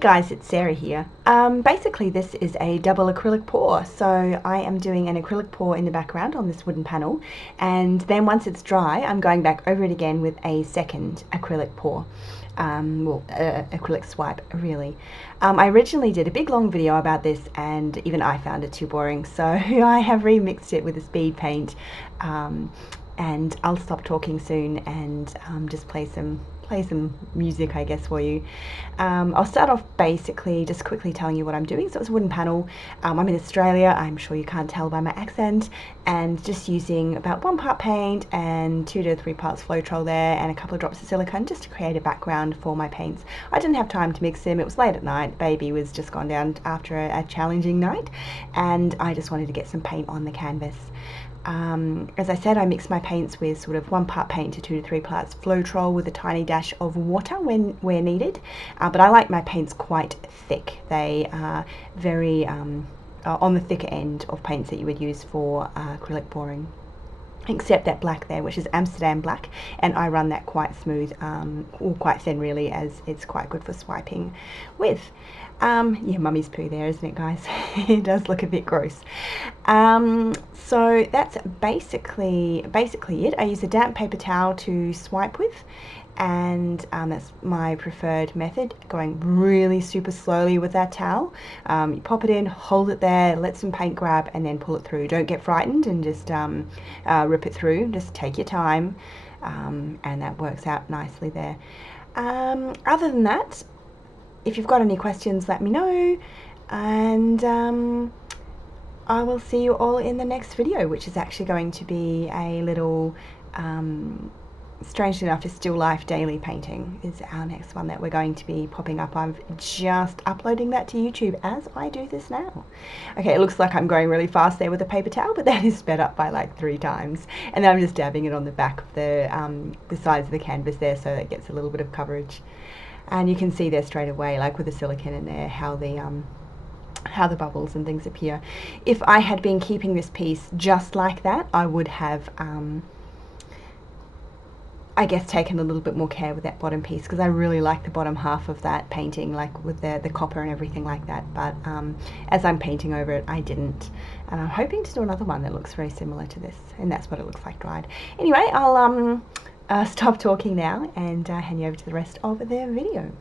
guys, it's Sarah here. Basically this is a double acrylic pour. So I am doing an acrylic pour in the background on this wooden panel, and then once it's dry I'm going back over it again with a second acrylic pour. Acrylic swipe really. I originally did a big long video about this and even I found it too boring, so I have remixed it with a speed paint, and I'll stop talking soon and just play some music, I guess, for you. I'll start off basically just quickly telling you what I'm doing. So it's a wooden panel. I'm in Australia, I'm sure you can't tell by my accent, and just using about 1 part paint and 2 to 3 parts Floetrol there and a couple of drops of silicone just to create a background for my paints. I didn't have time to mix them, it was late at night, baby was just gone down after a challenging night, and I just wanted to get some paint on the canvas. As I said, I mix my paints with sort of 1 part paint to 2 to 3 parts Floetrol with a tiny dash of water where needed, but I like my paints quite thick. They are very on the thicker end of paints that you would use for acrylic pouring, except that black there, which is Amsterdam black, and I run that quite smooth, or quite thin really, as it's quite good for swiping with. Yeah, mummy's poo there, isn't it, guys? It does look a bit gross. So that's basically it. I use a damp paper towel to swipe with, and that's my preferred method, going really super slowly with that towel. You pop it in, hold it there, let some paint grab, and then pull it through. Don't get frightened and just rip it through. Just take your time, and that works out nicely there. Other than that, if you've got any questions, let me know, and I will see you all in the next video, which is actually going to be a little, strangely enough, a still life daily painting is our next one that we're going to be popping up. I'm just uploading that to YouTube as I do this now. Okay, it looks like I'm going really fast there with a paper towel, but that is sped up by like 3 times. And then I'm just dabbing it on the back of the sides of the canvas there, so that gets a little bit of coverage. And you can see there straight away, like with the silicone in there, how the bubbles and things appear. If I had been keeping this piece just like that, I would have, I guess, taken a little bit more care with that bottom piece, because I really like the bottom half of that painting, like with the copper and everything like that. But as I'm painting over it, I didn't. And I'm hoping to do another one that looks very similar to this, and that's what it looks like dried. Anyway, I'll stop talking now and hand you over to the rest of the video.